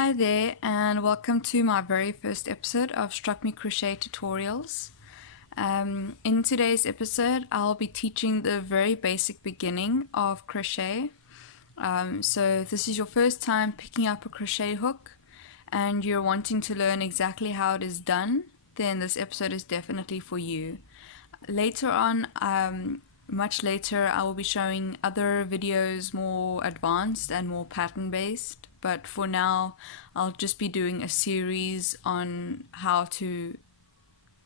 Hi there, and welcome to my very first episode of Struck Me Crochet Tutorials. In today's episode, I'll be teaching the very basic beginning of crochet. So if this is your first time picking up a crochet hook and you're wanting to learn exactly how it is done, then this episode is definitely for you. Later on, much later, I will be showing other videos more advanced and more pattern based, but for now I'll just be doing a series on how to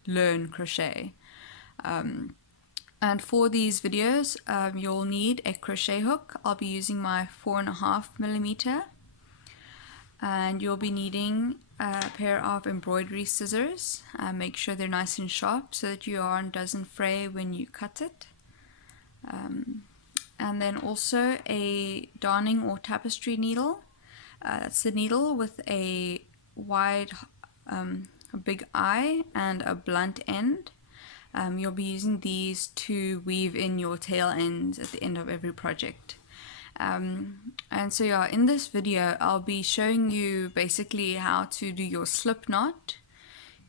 learn crochet. And for these videos, you'll need a crochet hook. I'll be using my 4.5mm, and you'll be needing a pair of embroidery scissors. Make sure they're nice and sharp so that your yarn doesn't fray when you cut it. And then also a darning or tapestry needle. That's the needle with a wide, a big eye and a blunt end. You'll be using these to weave in your tail ends at the end of every project. And so yeah, in this video I'll be showing you basically how to do your slip knot,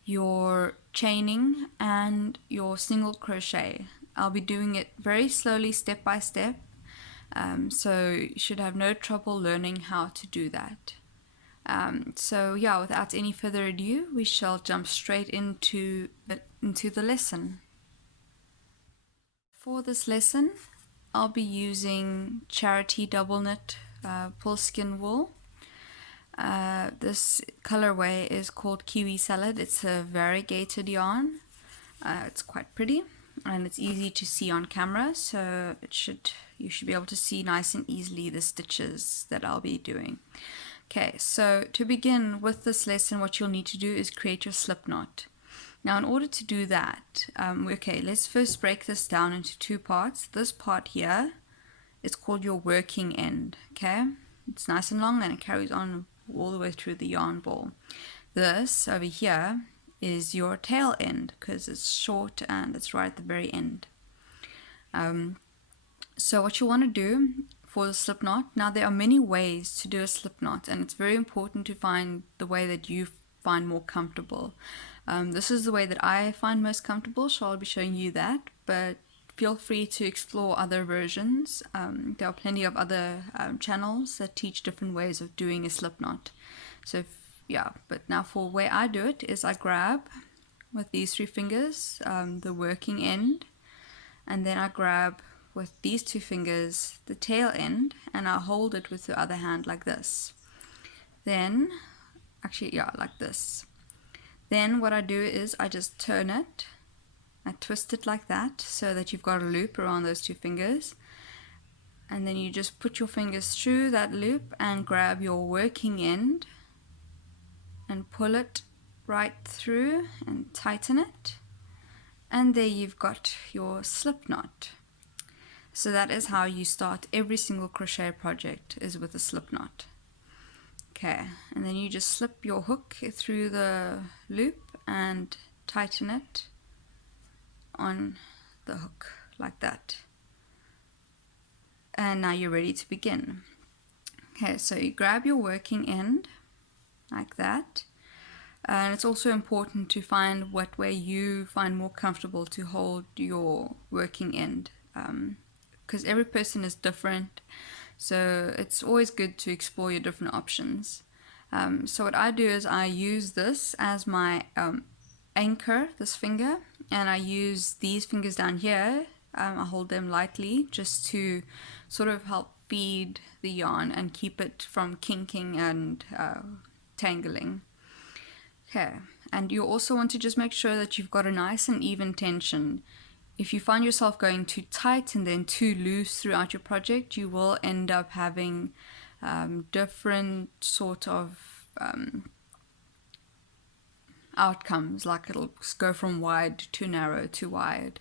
your chaining, and your single crochet. I'll be doing it very slowly, step by step, so you should have no trouble learning how to do that. So yeah, without any further ado, we shall jump straight into the lesson. For this lesson, I'll be using Charity double knit Pulskin wool. This colorway is called Kiwi Salad. It's a variegated yarn. It's quite pretty and it's easy to see on camera, so you should be able to see nice and easily the stitches that I'll be doing. Okay, so to begin with this lesson, what you'll need to do is create your slip knot. Now in order to do that, okay, let's first break this down into two parts. This part here is called your working end, okay? It's nice and long and it carries on all the way through the yarn ball. This over here is your tail end because it's short and it's right at the very end. So what you want to do for the slip knot, now there are many ways to do a slip knot and it's very important to find the way that you find more comfortable. This is the way that I find most comfortable, so I'll be showing you that, but feel free to explore other versions. There are plenty of other channels that teach different ways of doing a slip knot. So yeah, but now for the way I do it is I grab with these three fingers the working end, and then I grab with these two fingers the tail end, and I hold it with the other hand like this. Then, actually yeah, like this. Then what I do is I just turn it, I twist it like that so that you've got a loop around those two fingers, and then you just put your fingers through that loop and grab your working end and pull it right through and tighten it, and there you've got your slip knot. So that is how you start every single crochet project, is with a slip knot. Okay, and then you just slip your hook through the loop and tighten it on the hook like that. And now you're ready to begin. Okay, so you grab your working end like that, and it's also important to find what way you find more comfortable to hold your working end, because every person is different, so it's always good to explore your different options. So what I do is I use this as my anchor, this finger, and I use these fingers down here. I hold them lightly just to sort of help feed the yarn and keep it from kinking and tangling. Okay, and you also want to just make sure that you've got a nice and even tension. If you find yourself going too tight and then too loose throughout your project, you will end up having different sort of outcomes, like it'll go from wide to narrow to wide,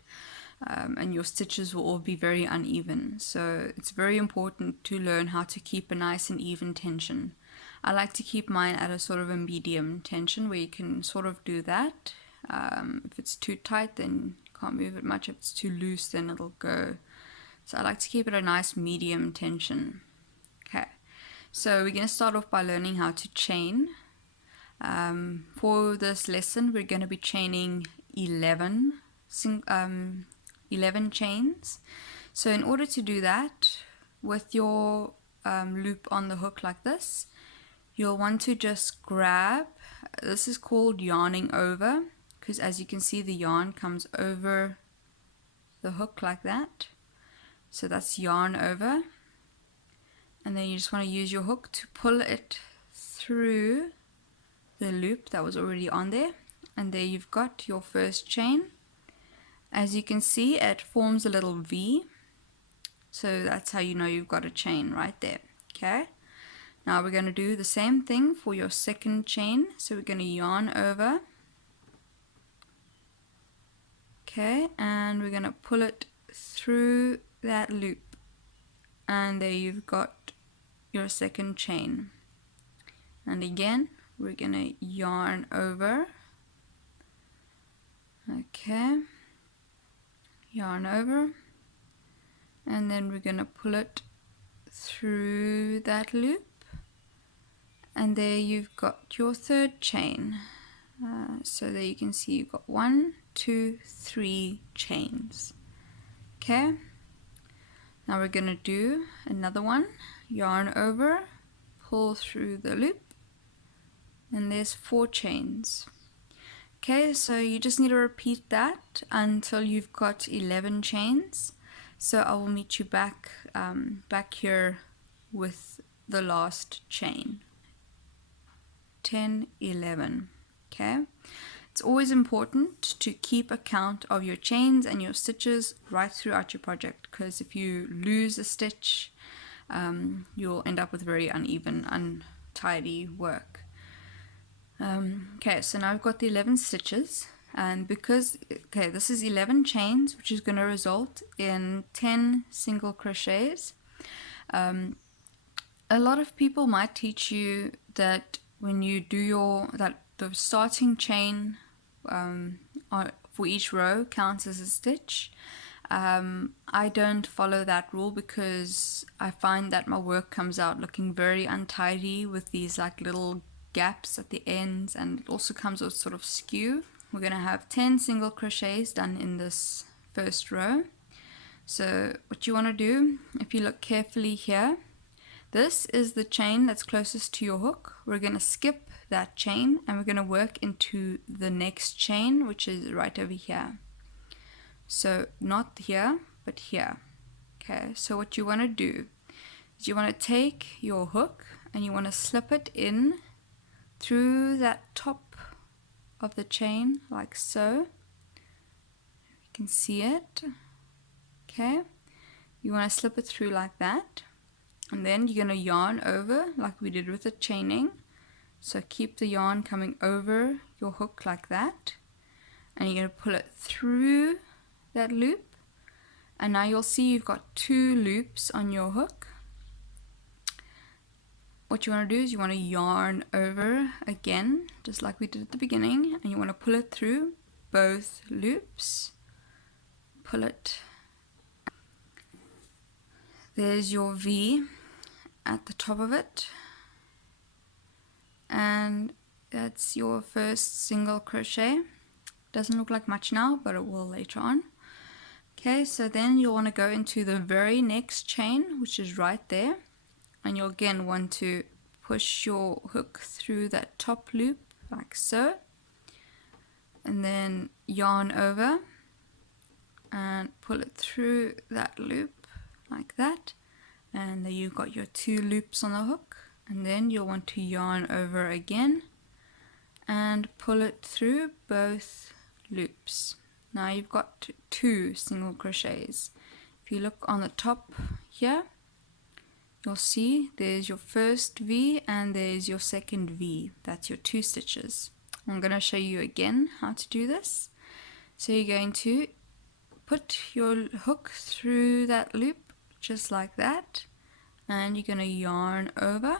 and your stitches will all be very uneven. So it's very important to learn how to keep a nice and even tension. I like to keep mine at a sort of a medium tension where you can sort of do that. If it's too tight, then you can't move it much. If it's too loose, then it'll go. So I like to keep it a nice medium tension. Okay, So we're going to start off by learning how to chain. For this lesson, we're going to be chaining 11 chains. So in order to do that, with your loop on the hook like this, you'll want to just grab, this is called yarning over, because as you can see the yarn comes over the hook like that. So that's yarn over. And then you just want to use your hook to pull it through the loop that was already on there. And there you've got your first chain. As you can see, it forms a little V. So that's how you know you've got a chain right there. Okay. Now we're going to do the same thing for your second chain. So we're going to yarn over. Okay. And we're going to pull it through that loop. And there you've got your second chain. And again, we're going to yarn over. Okay. Yarn over. And then we're going to pull it through that loop. And there you've got your third chain. So there you can see you've got 1, 2, 3 chains. Okay. Now we're going to do another one. Yarn over, pull through the loop, and there's 4 chains. Okay, so you just need to repeat that until you've got 11 chains. So I will meet you back here with the last chain. 10, 11. Okay. It's always important to keep account of your chains and your stitches right throughout your project, because if you lose a stitch, you'll end up with very uneven, untidy work. Okay, so now I've got the 11 stitches, and because, okay, this is 11 chains, which is going to result in 10 single crochets. A lot of people might teach you that when you do the starting chain for each row counts as a stitch. I don't follow that rule because I find that my work comes out looking very untidy with these like little gaps at the ends, and it also comes with sort of skew. We're going to have 10 single crochets done in this first row. So what you want to do, if you look carefully here, this is the chain that's closest to your hook. We're going to skip that chain and we're going to work into the next chain, which is right over here. So not here, but here. Okay, so what you want to do is you want to take your hook and you want to slip it in through that top of the chain like so. You can see it. Okay, you want to slip it through like that, and then you're going to yarn over like we did with the chaining. So keep the yarn coming over your hook like that, and you're going to pull it through that loop, and now you'll see you've got 2 loops on your hook. What you want to do is you want to yarn over again, just like we did at the beginning, and you want to pull it through both loops. Pull it. There's your V at the top of it, and that's your first single crochet. Doesn't look like much now, but it will later on. Okay, so then you'll want to go into the very next chain, which is right there, and you'll again want to push your hook through that top loop like so, and then yarn over and pull it through that loop like that, and there you've got your 2 loops on the hook, and then you'll want to yarn over again and pull it through both loops. Now you've got 2 single crochets. If you look on the top here, you'll see there's your first V and there's your second V. That's your 2 stitches. I'm going to show you again how to do this. So you're going to put your hook through that loop just like that, and you're going to yarn over,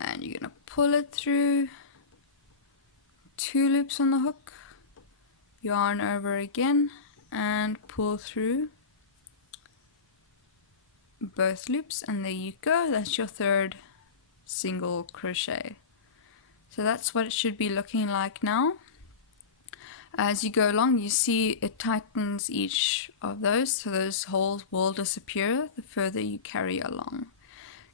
and you're going to pull it through 2 loops on the hook, yarn over again, and pull through both loops, and there you go. That's your third single crochet. So that's what it should be looking like now. As you go along, you see it tightens each of those, so those holes will disappear the further you carry along.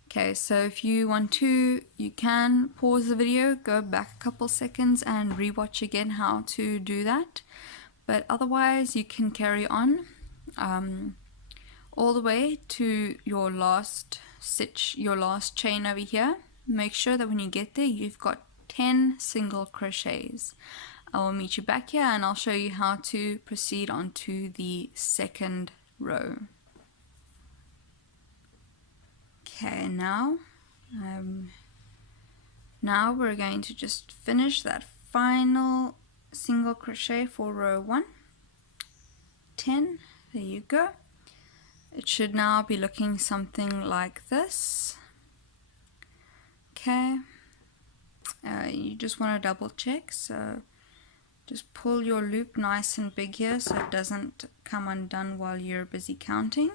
Okay, so if you want to, you can pause the video, go back a couple seconds and rewatch again how to do that. But otherwise, you can carry on all the way to your last stitch, your last chain over here. Make sure that when you get there, you've got 10 single crochets. I will meet you back here and I'll show you how to proceed onto the second row. Okay, now we're going to just finish that final single crochet for row 1. 10, there you go. It should now be looking something like this. Okay, you just want to double check, so just pull your loop nice and big here so it doesn't come undone while you're busy counting.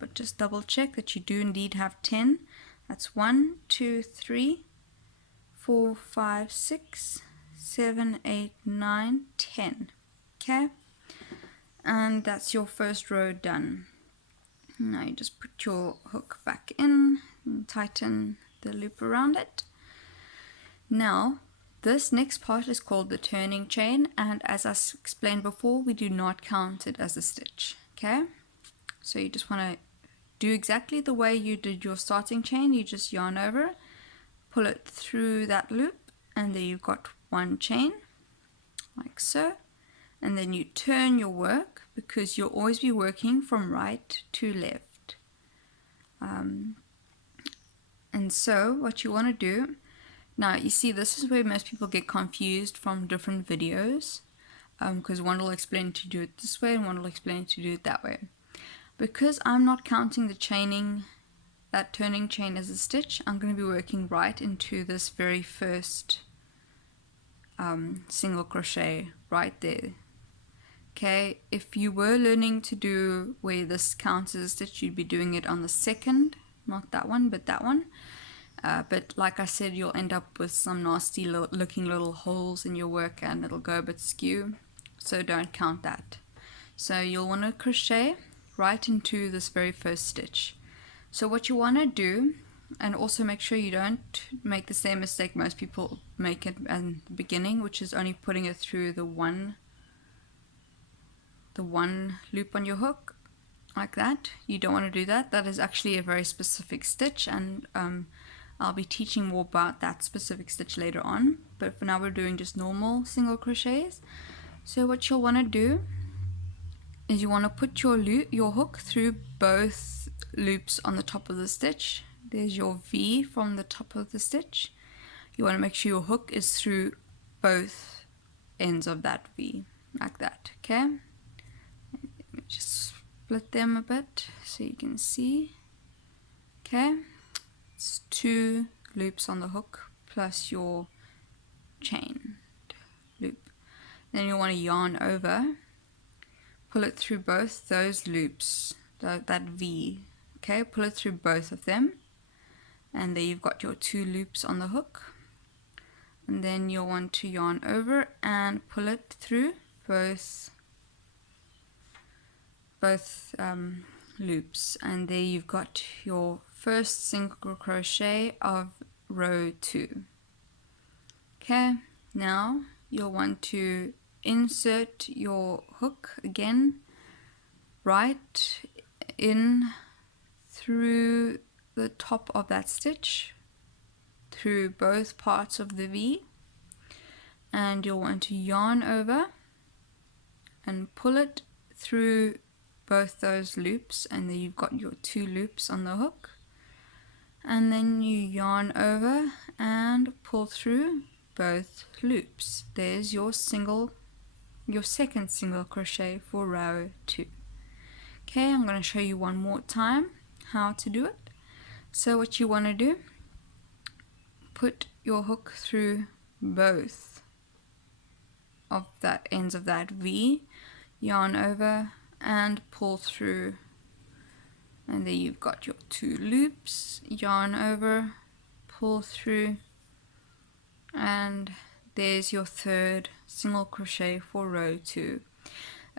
But just double check that you do indeed have 10. That's 1, 2, 3, 4, 5, 6, 7, 8, 9, 10. Okay, and that's your first row done. Now you just put your hook back in and tighten the loop around it. Now this next part is called the turning chain, and as I explained before, we do not count it as a stitch. Okay, so you just want to do exactly the way you did your starting chain. You just yarn over, pull it through that loop, and there you've got one chain like so, and then you turn your work because you'll always be working from right to left. And so what you want to do now, you see, this is where most people get confused from different videos, because one will explain to do it this way and one will explain to do it that way. Because I'm not counting the chaining, that turning chain as a stitch, I'm going to be working right into this very first single crochet right there. Okay, if you were learning to do where this counts as a stitch, you'd be doing it on the second, not that one, but that one. But like I said, you'll end up with some nasty looking little holes in your work and it'll go a bit skew, so don't count that. So you'll want to crochet right into this very first stitch. So what you want to do, and also make sure you don't make the same mistake most people make it in the beginning, which is only putting it through the one loop on your hook like that. You don't want to do that. That is actually a very specific stitch, and I'll be teaching more about that specific stitch later on, but for now we're doing just normal single crochets. So what you'll want to do is you want to put your hook through both loops on the top of the stitch. There's your V from the top of the stitch. You want to make sure your hook is through both ends of that V, like that. Okay, let me just split them a bit so you can see. Okay, it's 2 loops on the hook plus your chain loop. Then you want to yarn over, pull it through both those loops, that V. Okay, pull it through both of them, and there you've got your 2 loops on the hook. And then you'll want to yarn over and pull it through both loops, and there you've got your first single crochet of row 2. Okay, now you'll want to insert your hook again right in through the top of that stitch, through both parts of the V, and you'll want to yarn over and pull it through both those loops, and then you've got your 2 loops on the hook, and then you yarn over and pull through both loops. There's your second single crochet for row 2. Okay, I'm going to show you one more time how to do it. So what you want to do, put your hook through both of that ends of that V, yarn over and pull through and there you've got your 2 loops, yarn over, pull through, and there's your 3rd single crochet for row 2.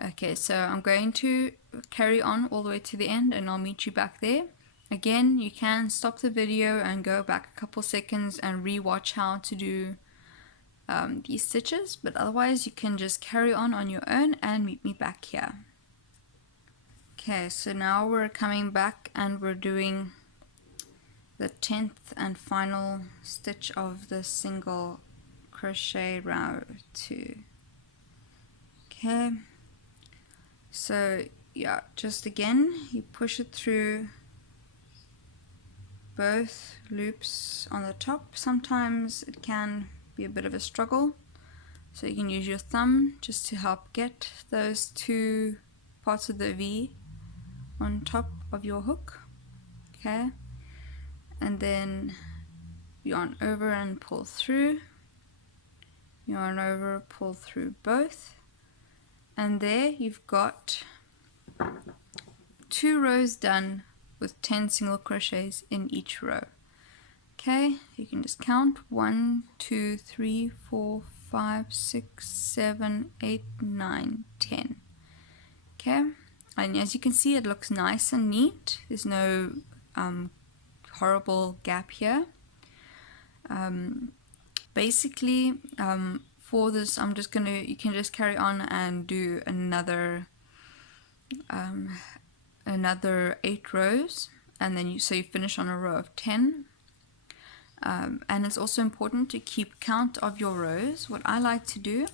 Okay, so I'm going to carry on all the way to the end and I'll meet you back there. Again, you can stop the video and go back a couple seconds and re-watch how to do these stitches, but otherwise you can just carry on your own and meet me back here. Okay, so now we're coming back and we're doing the 10th and final stitch of the single crochet row 2. Okay, so yeah, just again you push it through both loops on the top. Sometimes it can be a bit of a struggle, so you can use your thumb just to help get those 2 parts of the V on top of your hook. Okay, and then yarn over and pull through, yarn over, pull through both, and there you've got 2 rows done with 10 single crochets in each row. Okay, you can just count 1, 2, 3, 4, 5, 6, 7, 8, 9, 10. Okay, and as you can see, it looks nice and neat. There's no horrible gap here. Basically, for this, you can just carry on and do another 8 rows, and then you finish on a row of 10. And it's also important to keep count of your rows. What I like to do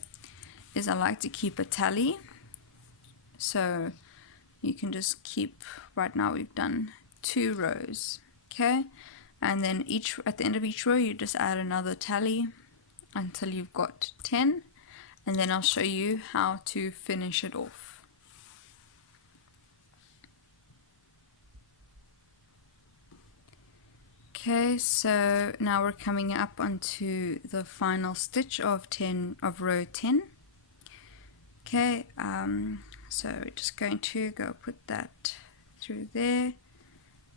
is I like to keep a tally, so you can just keep, right now we've done 2 rows, okay, and then at the end of each row you just add another tally until you've got 10, and then I'll show you how to finish it off. Okay, so now we're coming up onto the final stitch of row 10. Okay, so we're just going to go put that through there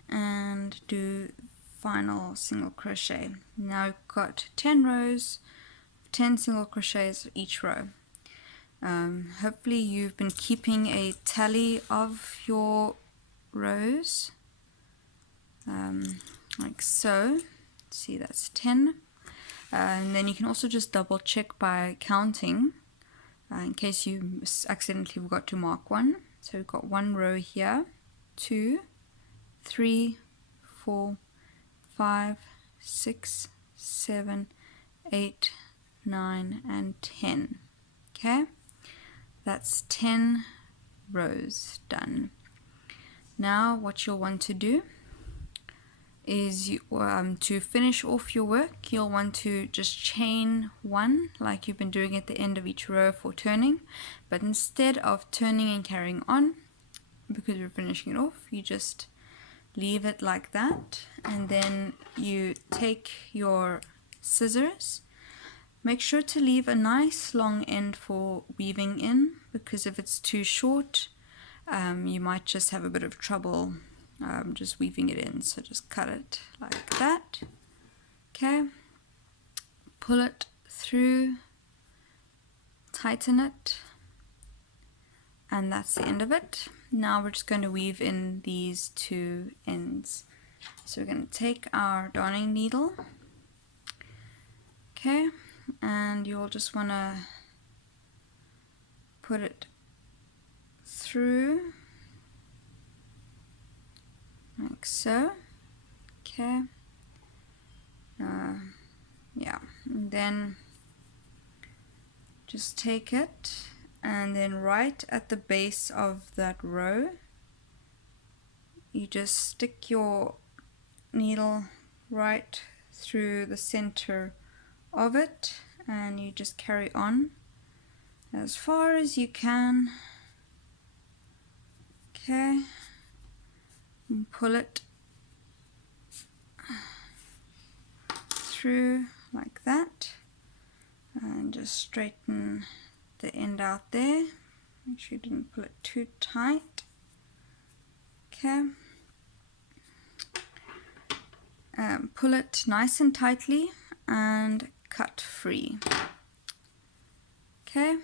and do final single crochet. Now we've got 10 rows, 10 single crochets each row. Hopefully you've been keeping a tally of your rows, like so. See, that's 10. And then you can also just double check by counting in case you accidentally forgot to mark one. So we've got 1 row here, 2, 3, 4, 5, 6, 7, 8, 9, and 10. Okay, that's 10 rows done. Now what you'll want to do is to finish off your work, you'll want to just chain 1 like you've been doing at the end of each row for turning, but instead of turning and carrying on, because you're finishing it off, you just leave it like that, and then you take your scissors. Make sure to leave a nice long end for weaving in, because if it's too short, you might just have a bit of trouble just weaving it in. So just cut it like that. Okay, pull it through, tighten it, and that's the end of it. Now we're just going to weave in these 2 ends. So we're going to take our darning needle, okay, and you'll just want to put it through like so. Okay, yeah, and then just take it, and then right at the base of that row you just stick your needle right through the center of it, and you just carry on as far as you can. Okay, and pull it through like that, and just straighten the end out there. Make sure you didn't pull it too tight. Okay, pull it nice and tightly and cut free. Okay,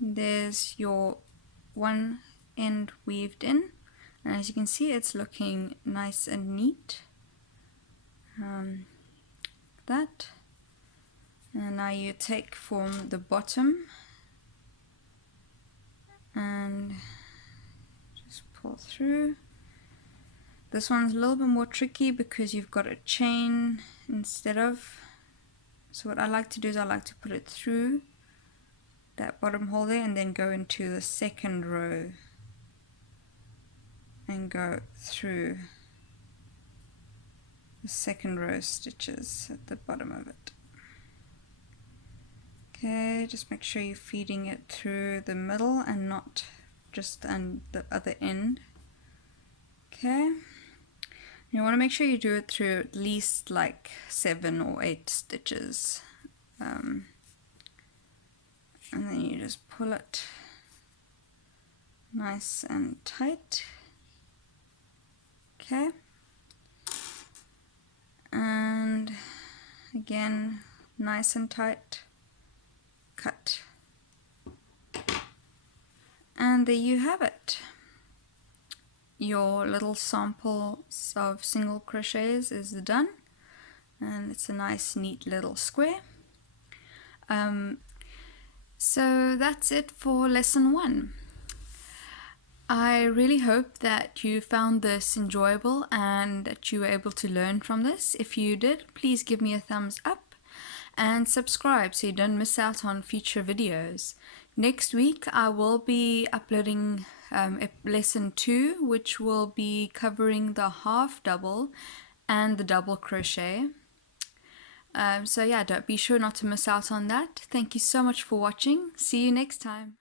there's your one end weaved in, and as you can see it's looking nice and neat. That, and now you take from the bottom and just pull through. This one's a little bit more tricky because you've got a chain instead of, so what I like to do is I like to put it through that bottom hole there and then go into the second row and go through the second row stitches at the bottom of it. Okay, just make sure you're feeding it through the middle and not just on the other end. Okay, you want to make sure you do it through at least like 7 or 8 stitches, and then you just pull it nice and tight. Okay, and again nice and tight, cut, and there you have it. Your little sample of single crochets is done, and it's a nice neat little square. So that's it for lesson 1. I really hope that you found this enjoyable and that you were able to learn from this. If you did, please give me a thumbs up and subscribe so you don't miss out on future videos. Next week I will be uploading lesson 2, which will be covering the half double and the double crochet. So yeah, don't be sure not to miss out on that. Thank you so much for watching. See you next time.